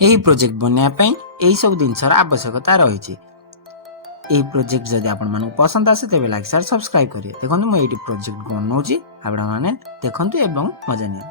यही प्रोजेक्ट बनवाई यही सब जिनसर आवश्यकता रही। यही प्रोजेक्ट जदि आपण मानक पसंद आसे तेज लाइक शेयर सब्सक्राइब करिए। देखो मुझे प्रोजेक्ट बनाऊँगी आपण मैंने देखु एवं मजा नि।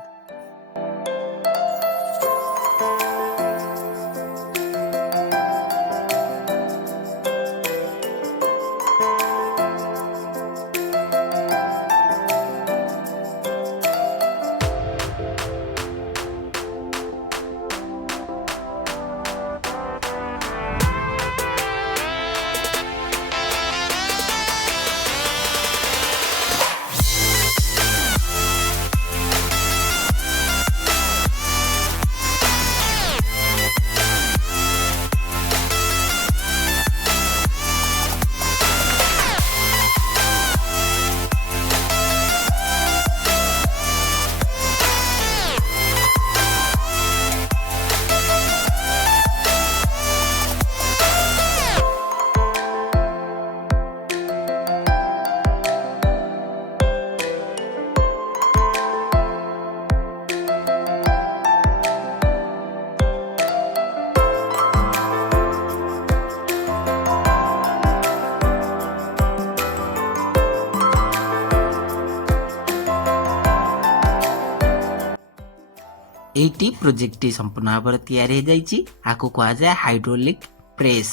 एटी प्रोजेक्ट संपूर्ण भाव में तैयारी आपको कह जाए हाइड्रोलिक प्रेस।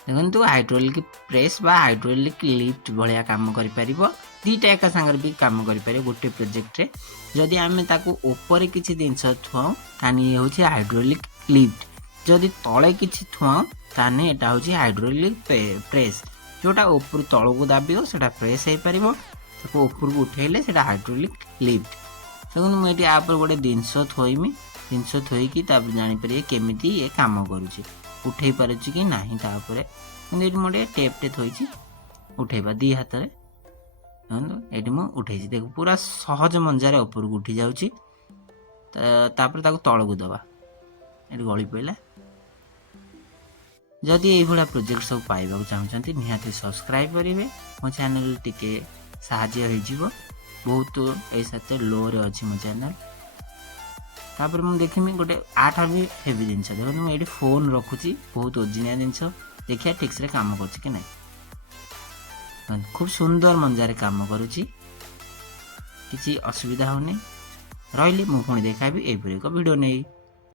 देखो हाइड्रोलिक प्रेस बा हाइड्रोलिक लिफ्ट भाया काम कर दीटा एक सांगे भी काम कर गोटे प्रोजेक्ट रे। जदि आम ऊपर किसी जिनस थुआं ताने ये हूँ हाइड्रोलिक लिफ्ट, जदि तले किसी थुआं ताने एटा हूँ हाइड्रोलिक प्रेस। जोटा ऊपर तल को दाबियो सेटा प्रेस हो पार, ऊपर को उठेले सेटा हाइड्रोलिक लिफ्ट। देखो मुझे आप गोटे जिनस थोइमी, जिनस थोईकी जापर केमी ये कम करुचे उठे पारे कि ना। ये मोटे टेपटे थोई उठेबा दी हाथ में ये मुझे देख पूरा सहज मंजार ऊपर को उठी जाऊँगी। तल को दबा ये गली पड़ा। जदि ये प्रोजेक्ट सब पाइबा चाहते निहाती सब्सक्राइब करेंगे। मो चैनल टिके साहाय्य हो बहुत ऐसा लो रे अच्छी मो चैनल। तापर मुझे देखी गोटे आठ भी हेवी जिनस देखो मुझे फोन रखुची बहुत ओजिनिया जिनस देखिए ठीक से काम कर खूब सुंदर मंजार काम करुची किसी असुविधा होनी रही। मुझे देखा भी एक वीडियो नहीं।